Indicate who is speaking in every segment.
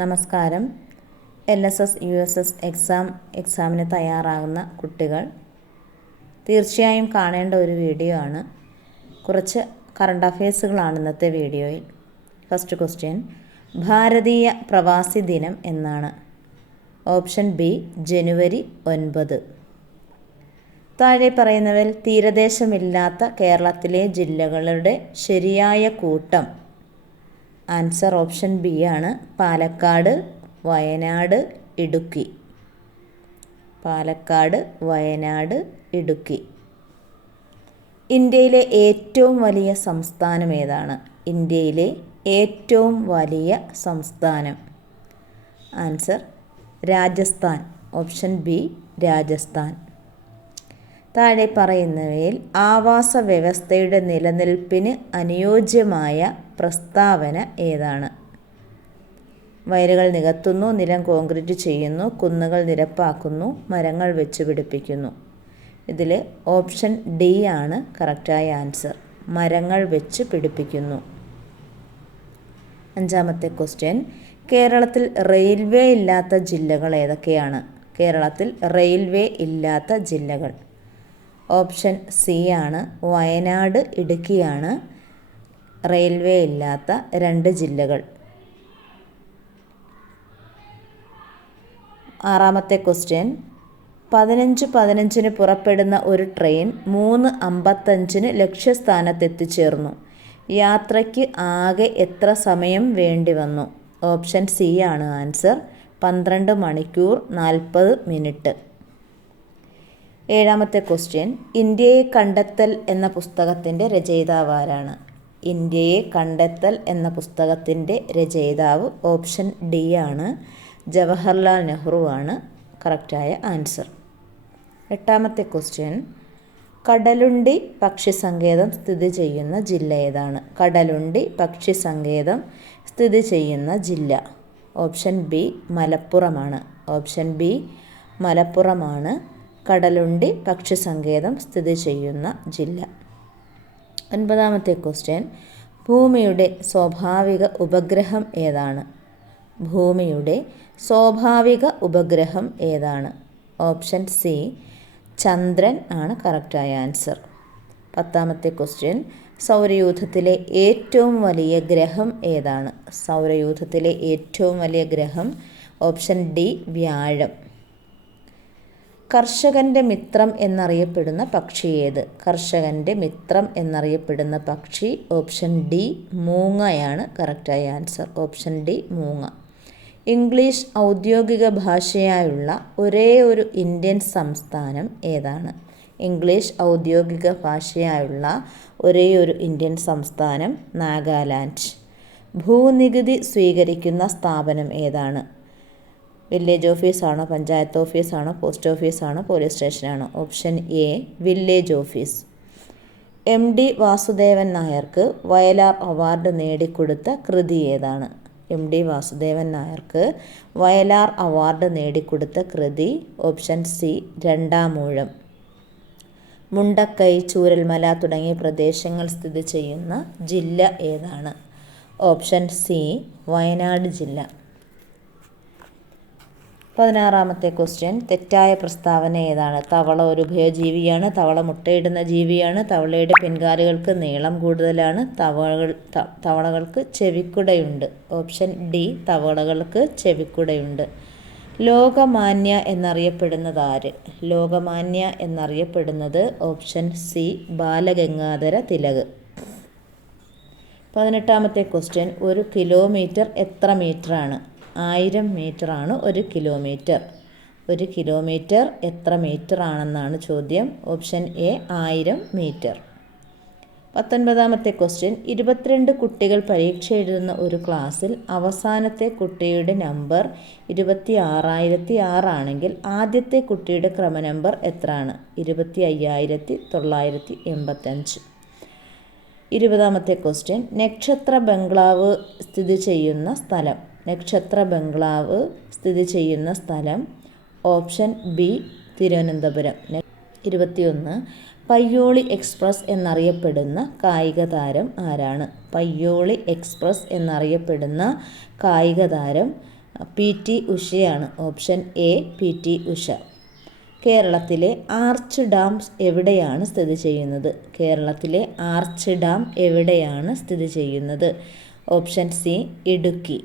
Speaker 1: നമസ്കാരം. L S S U S S exam എക്സാമിന് തയ്യാറാകുന്ന കുട്ടികൾ തീർച്ചയായും കാണേണ്ട ഒരു വീഡിയോ ആണ്. കുറച്ച് കറണ്ട് അഫയേഴ്സുകളാണ് ഇന്നത്തെ വീഡിയോയിൽ ഫസ്റ്റ് ക്വസ്റ്റ്യൻ ഭാരതീയ പ്രവാസി ദിനം എന്നാണ്. ഓപ്ഷൻ ബി ജനുവരി ഒൻപത്. താഴെ പറയുന്നവരിൽ തീരദേശമില്ലാത്ത കേരളത്തിലെ ജില്ലകളുടെ ശരിയായ കൂട്ടം ആൻസർ ഓപ്ഷൻ ബി ആണ്. പാലക്കാട് വയനാട് ഇടുക്കി. പാലക്കാട് വയനാട് ഇടുക്കി. ഇന്ത്യയിലെ ഏറ്റവും വലിയ സംസ്ഥാനം ഏതാണ്? ഇന്ത്യയിലെ ഏറ്റവും വലിയ സംസ്ഥാനം. Answer Rajasthan. Option B Rajasthan. താഴെ പറയുന്നവയിൽ ആവാസ വ്യവസ്ഥയുടെ നിലനിൽപ്പിന് അനുയോജ്യമായ പ്രസ്താവന ഏതാണ്? വയലുകൾ നികത്തുന്നു നിലം കോൺക്രീറ്റ് ചെയ്യുന്നു കുന്നുകൾ നിരപ്പാക്കുന്നു മരങ്ങൾ വെച്ച് പിടിപ്പിക്കുന്നു ഇതിൽ ഓപ്ഷൻ ഡി ആണ് കറക്റ്റായ ആൻസർ. മരങ്ങൾ വെച്ച് പിടിപ്പിക്കുന്നു. അഞ്ചാമത്തെ ക്വസ്റ്റ്യൻ. കേരളത്തിൽ റെയിൽവേ ഇല്ലാത്ത ജില്ലകൾ ഏതൊക്കെയാണ്? കേരളത്തിൽ റെയിൽവേ ഇല്ലാത്ത ജില്ലകൾ. ഓപ്ഷൻ സി ആണ്. വയനാട് ഇടുക്കിയാണ്. റെയിൽവേ ഇല്ലാത്ത രണ്ട് ജില്ലകൾ. ആറാമത്തെ ക്വസ്റ്റ്യൻ. പതിനഞ്ച് പതിനഞ്ചിന് പുറപ്പെടുന്ന ഒരു ട്രെയിൻ മൂന്ന് അമ്പത്തഞ്ചിന് ലക്ഷ്യസ്ഥാനത്ത് എത്തിച്ചേർന്നു യാത്രയ്ക്ക് ആകെ എത്ര സമയം വേണ്ടി വന്നു? ഓപ്ഷൻ സി ആണ് ആൻസർ. പന്ത്രണ്ട് മണിക്കൂർ നാൽപ്പത് മിനിറ്റ്. ഏഴാമത്തെ ക്വസ്റ്റ്യൻ ഇന്ത്യയെ കണ്ടെത്തൽ എന്ന പുസ്തകത്തിന്റെ രചയിതാവ് ആരാണ്? ഇന്ത്യയെ കണ്ടെത്തൽ എന്ന പുസ്തകത്തിന്റെ രചയിതാവ് ഓപ്ഷൻ ഡി ആണ്. ജവഹർലാൽ നെഹ്റു ആണ് കറക്റ്റായ ആൻസർ. എട്ടാമത്തെ ക്വസ്റ്റ്യൻ കടലുണ്ടി പക്ഷി സങ്കേതം സ്ഥിതി ചെയ്യുന്ന ജില്ല ഏതാണ്? കടലുണ്ടി പക്ഷി സങ്കേതം സ്ഥിതി ചെയ്യുന്ന ജില്ല. ഓപ്ഷൻ ബി മലപ്പുറമാണ്. ഓപ്ഷൻ ബി മലപ്പുറമാണ്. കടലുണ്ടി പക്ഷി സങ്കേതം സ്ഥിതി ചെയ്യുന്ന ജില്ല. ഒൻപതാമത്തെ ക്വസ്റ്റ്യൻ ഭൂമിയുടെ സ്വാഭാവിക ഉപഗ്രഹം ഏതാണ്? ഭൂമിയുടെ സ്വാഭാവിക ഉപഗ്രഹം ഏതാണ്? ഓപ്ഷൻ സി ചന്ദ്രൻ ആണ് കറക്റ്റായ ആൻസർ പത്താമത്തെ ക്വസ്റ്റ്യൻ സൗരയൂഥത്തിലെ ഏറ്റവും വലിയ ഗ്രഹം ഏതാണ്? സൗരയൂഥത്തിലെ ഏറ്റവും വലിയ ഗ്രഹം ഓപ്ഷൻ ഡി വ്യാഴം. കർഷകന്റെ മിത്രം എന്നറിയപ്പെടുന്ന പക്ഷി ഏത്? കർഷകന്റെ മിത്രം എന്നറിയപ്പെടുന്ന പക്ഷി ഓപ്ഷൻ ഡി മൂങ്ങയാണ്. കറക്റ്റായ ആൻസർ ഓപ്ഷൻ ഡി മൂങ്ങ. ഇംഗ്ലീഷ് ഔദ്യോഗിക ഭാഷയായുള്ള ഒരേ ഒരു ഇന്ത്യൻ സംസ്ഥാനം ഏതാണ്? ഇംഗ്ലീഷ് ഔദ്യോഗിക ഭാഷയായുള്ള ഒരേ ഒരു ഇന്ത്യൻ സംസ്ഥാനം നാഗാലാൻഡ്. ഭൂനികുതി സ്വീകരിക്കുന്ന സ്ഥാപനം ഏതാണ്? വില്ലേജ് ഓഫീസാണോ പഞ്ചായത്ത് ഓഫീസാണോ പോസ്റ്റ് ഓഫീസാണോ police സ്റ്റേഷനാണോ? Option A village office. M D Vasudevan നായർക്ക് വയലാർ അവാർഡ് നേടിക്കൊടുത്ത കൃതി ഏതാണ്? എം ഡി വാസുദേവൻ നായർക്ക് വയലാർ അവാർഡ് നേടിക്കൊടുത്ത കൃതി ഓപ്ഷൻ സി രണ്ടാമൂഴം മുണ്ടക്കൈ ചൂരൽമല തുടങ്ങിയ പ്രദേശങ്ങൾ സ്ഥിതി ചെയ്യുന്ന ജില്ല ഏതാണ്? ഓപ്ഷൻ സി വയനാട് ജില്ല. പതിനാറാമത്തെ ക്വസ്റ്റ്യൻ തെറ്റായ പ്രസ്താവന ഏതാണ്? തവള ഒരു ഉഭയജീവിയാണ് തവള മുട്ടയിടുന്ന ജീവിയാണ് തവളയുടെ പിൻകാലുകൾക്ക് നീളം കൂടുതലാണ് തവളകൾ തവളകൾക്ക് ചെവിക്കുടയുണ്ട്. ഓപ്ഷൻ ഡി തവളകൾക്ക് ചെവിക്കുടയുണ്ട്. ലോകമാന്യ എന്നറിയപ്പെടുന്നത് ആര്? ലോകമാന്യ എന്നറിയപ്പെടുന്നത് ഓപ്ഷൻ സി ബാലഗംഗാധര തിലക്. പതിനെട്ടാമത്തെ ക്വസ്റ്റ്യൻ ഒരു കിലോമീറ്റർ എത്ര മീറ്ററാണ്? ആയിരം മീറ്ററാണ് ഒരു കിലോമീറ്റർ. ഒരു കിലോമീറ്റർ എത്ര മീറ്റർ ആണെന്നാണ് ചോദ്യം. ഓപ്ഷൻ എ ആയിരം മീറ്റർ. പത്തൊൻപതാമത്തെ ക്വസ്റ്റ്യൻ. ഇരുപത്തിരണ്ട് കുട്ടികൾ പരീക്ഷ എഴുതുന്ന ഒരു ക്ലാസ്സിൽ അവസാനത്തെ കുട്ടിയുടെ നമ്പർ ഇരുപത്തി ആറായിരത്തി ആറാണെങ്കിൽ ആദ്യത്തെ കുട്ടിയുടെ ക്രമ നമ്പർ എത്രയാണ്? ഇരുപത്തി അയ്യായിരത്തി തൊള്ളായിരത്തി എൺപത്തഞ്ച് ഇരുപതാമത്തെ ക്വസ്റ്റ്യൻ. നക്ഷത്ര ബംഗ്ലാവ് സ്ഥിതി ചെയ്യുന്ന സ്ഥലം. നക്ഷത്ര ബംഗ്ലാവ് സ്ഥിതി ചെയ്യുന്ന സ്ഥലം ഓപ്ഷൻ ബി തിരുവനന്തപുരം. ഇരുപത്തിയൊന്ന്. പയ്യോളി എക്സ്പ്രസ് എന്നറിയപ്പെടുന്ന കായിക താരം ആരാണ്? പയ്യോളി എക്സ്പ്രസ് എന്നറിയപ്പെടുന്ന കായിക താരം P T ഉഷയാണ്. Option A P T Usha. കേരളത്തിലെ ആർച്ച് ഡാം എവിടെയാണ് സ്ഥിതി ചെയ്യുന്നത്? കേരളത്തിലെ ആർച്ച് ഡാം എവിടെയാണ് സ്ഥിതി ചെയ്യുന്നത്? Option C Idukki.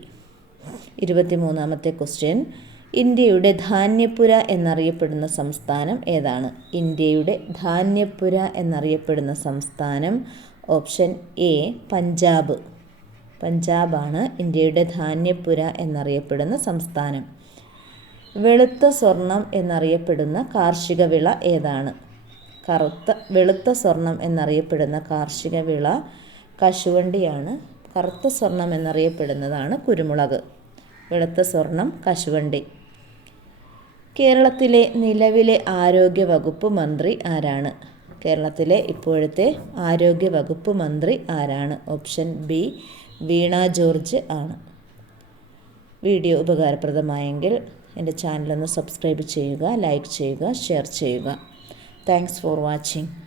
Speaker 1: ഇരുപത്തിമൂന്നാമത്തെ ക്വസ്റ്റ്യൻ ഇന്ത്യയുടെ ധാന്യപ്പുര എന്നറിയപ്പെടുന്ന സംസ്ഥാനം ഏതാണ്? ഇന്ത്യയുടെ ധാന്യപ്പുര എന്നറിയപ്പെടുന്ന സംസ്ഥാനം ഓപ്ഷൻ എ പഞ്ചാബ്. പഞ്ചാബാണ് ഇന്ത്യയുടെ ധാന്യപ്പുര എന്നറിയപ്പെടുന്ന സംസ്ഥാനം. വെളുത്ത സ്വർണം എന്നറിയപ്പെടുന്ന കാർഷിക വിള ഏതാണ്? കറുത്ത വെളുത്ത സ്വർണം എന്നറിയപ്പെടുന്ന കാർഷിക വിള കശുവണ്ടിയാണ്. കറുത്ത സ്വർണം എന്നറിയപ്പെടുന്നതാണ് കുരുമുളക്. വെളുത്ത സ്വർണം കശുവണ്ടി. കേരളത്തിലെ നിലവിലെ ആരോഗ്യ വകുപ്പ് മന്ത്രി ആരാണ്? കേരളത്തിലെ ഇപ്പോഴത്തെ ആരോഗ്യ വകുപ്പ് മന്ത്രി ആരാണ്? ഓപ്ഷൻ ബി വീണ ജോർജ് ആണ്. വീഡിയോ ഉപകാരപ്രദമായെങ്കിൽ എന്റെ ചാനലൊന്ന് സബ്സ്ക്രൈബ് ചെയ്യുക ലൈക്ക് ചെയ്യുക ഷെയർ ചെയ്യുക. Thanks for watching.